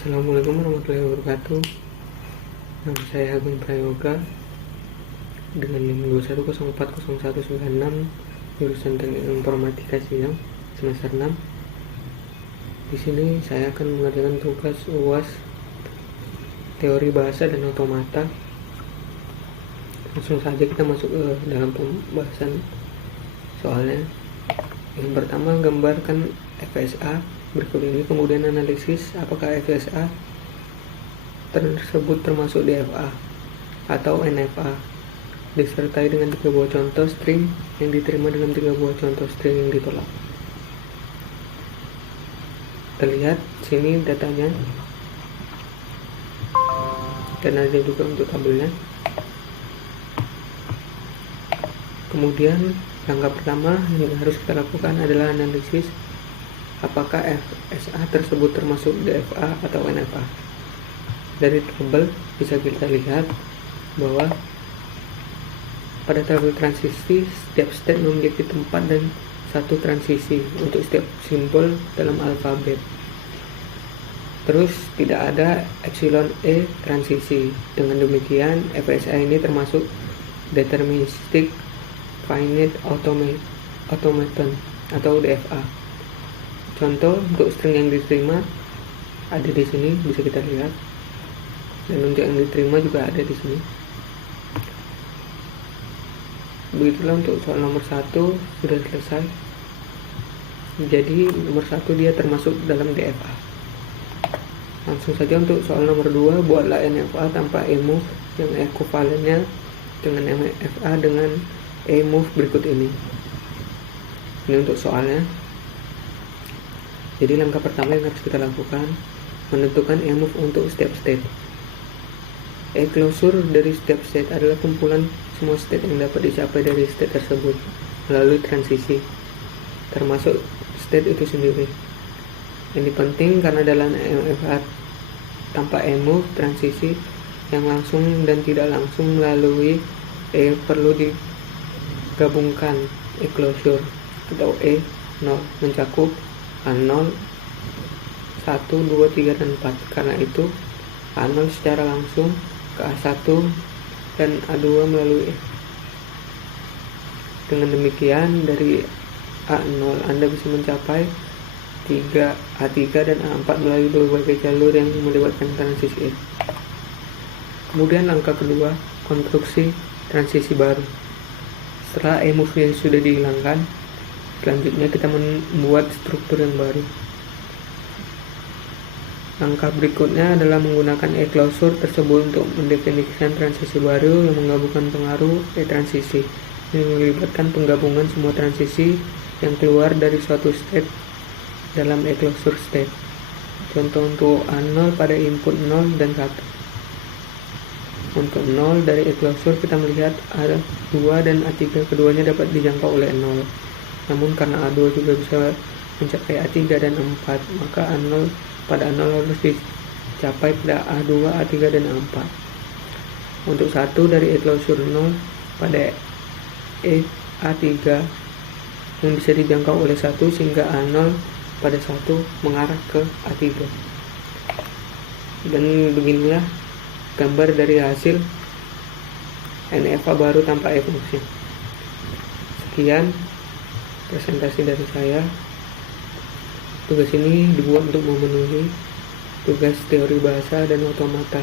Assalamualaikum warahmatullahi wabarakatuh. Nama saya Agung Prayoga dengan NIM 210404196, jurusan Teknik Informatika Siang, semester 6. Di sini saya akan mengerjakan tugas UAS teori bahasa dan otomata. Langsung saja kita masuk ke dalam pembahasan soalnya. Yang pertama, gambarkan FSA berikut ini, kemudian analisis apakah FSA tersebut termasuk DFA atau NFA, disertai dengan 3 buah contoh string yang diterima dengan 3 buah contoh string yang ditolak. Terlihat sini datanya, dan ada juga untuk tabelnya. Kemudian langkah pertama yang harus kita lakukan adalah analisis apakah FSA tersebut termasuk DFA atau NFA. Dari tabel bisa kita lihat bahwa pada tabel transisi setiap state memiliki tempat dan satu transisi untuk setiap simbol dalam alfabet. Terus tidak ada epsilon E transisi. Dengan demikian FSA ini termasuk deterministic finite automaton atau DFA. Contoh untuk string yang diterima ada di sini, bisa kita lihat, dan untuk yang diterima juga ada di sini. Begitulah untuk soal nomor 1 sudah selesai. Jadi nomor 1 dia termasuk dalam DFA. Langsung saja untuk soal nomor 2, buatlah NFA tanpa emove yang ekuivalennya dengan NFA dengan emove berikut ini. Ini untuk soalnya. Jadi langkah pertama yang harus kita lakukan, menentukan emove untuk setiap state. Closure dari setiap state adalah kumpulan semua state yang dapat dicapai dari state tersebut melalui transisi, termasuk state itu sendiri. Ini penting karena dalam MFA tanpa emove transisi yang langsung dan tidak langsung melalui perlu digabungkan closure atau E0 mencakup A0, 1, 2, 3, dan 4. Karena itu A0 secara langsung ke A1 dan A2 melalui E. Dengan demikian dari A0 Anda bisa mencapai A3 dan A4 melalui berbagai jalur yang melibatkan transisi E. Kemudian langkah kedua, konstruksi transisi baru. Setelah emove yang sudah dihilangkan, selanjutnya kita membuat struktur yang baru. Langkah berikutnya adalah menggunakan closure tersebut untuk mendefinisikan transisi baru yang menggabungkan pengaruh transisi yang melibatkan penggabungan semua transisi yang keluar dari suatu state dalam closure state. Contoh untuk A0 pada input 0 dan 1. Untuk 0 dari closure kita melihat A2 dan A3 keduanya dapat dijangkau oleh 0. Namun karena A2 juga bisa mencapai A3 dan A4, maka A0 pada A0 harus dicapai pada A2, A3, dan A4. Untuk 1 dari closure 0 pada A3 yang bisa dijangkau oleh 1 sehingga A0 pada 1 mengarah ke A3. Dan beginilah gambar dari hasil NFA baru tanpa emove. Sekian presentasi dari saya. Tugas ini dibuat untuk memenuhi tugas teori bahasa dan otomata.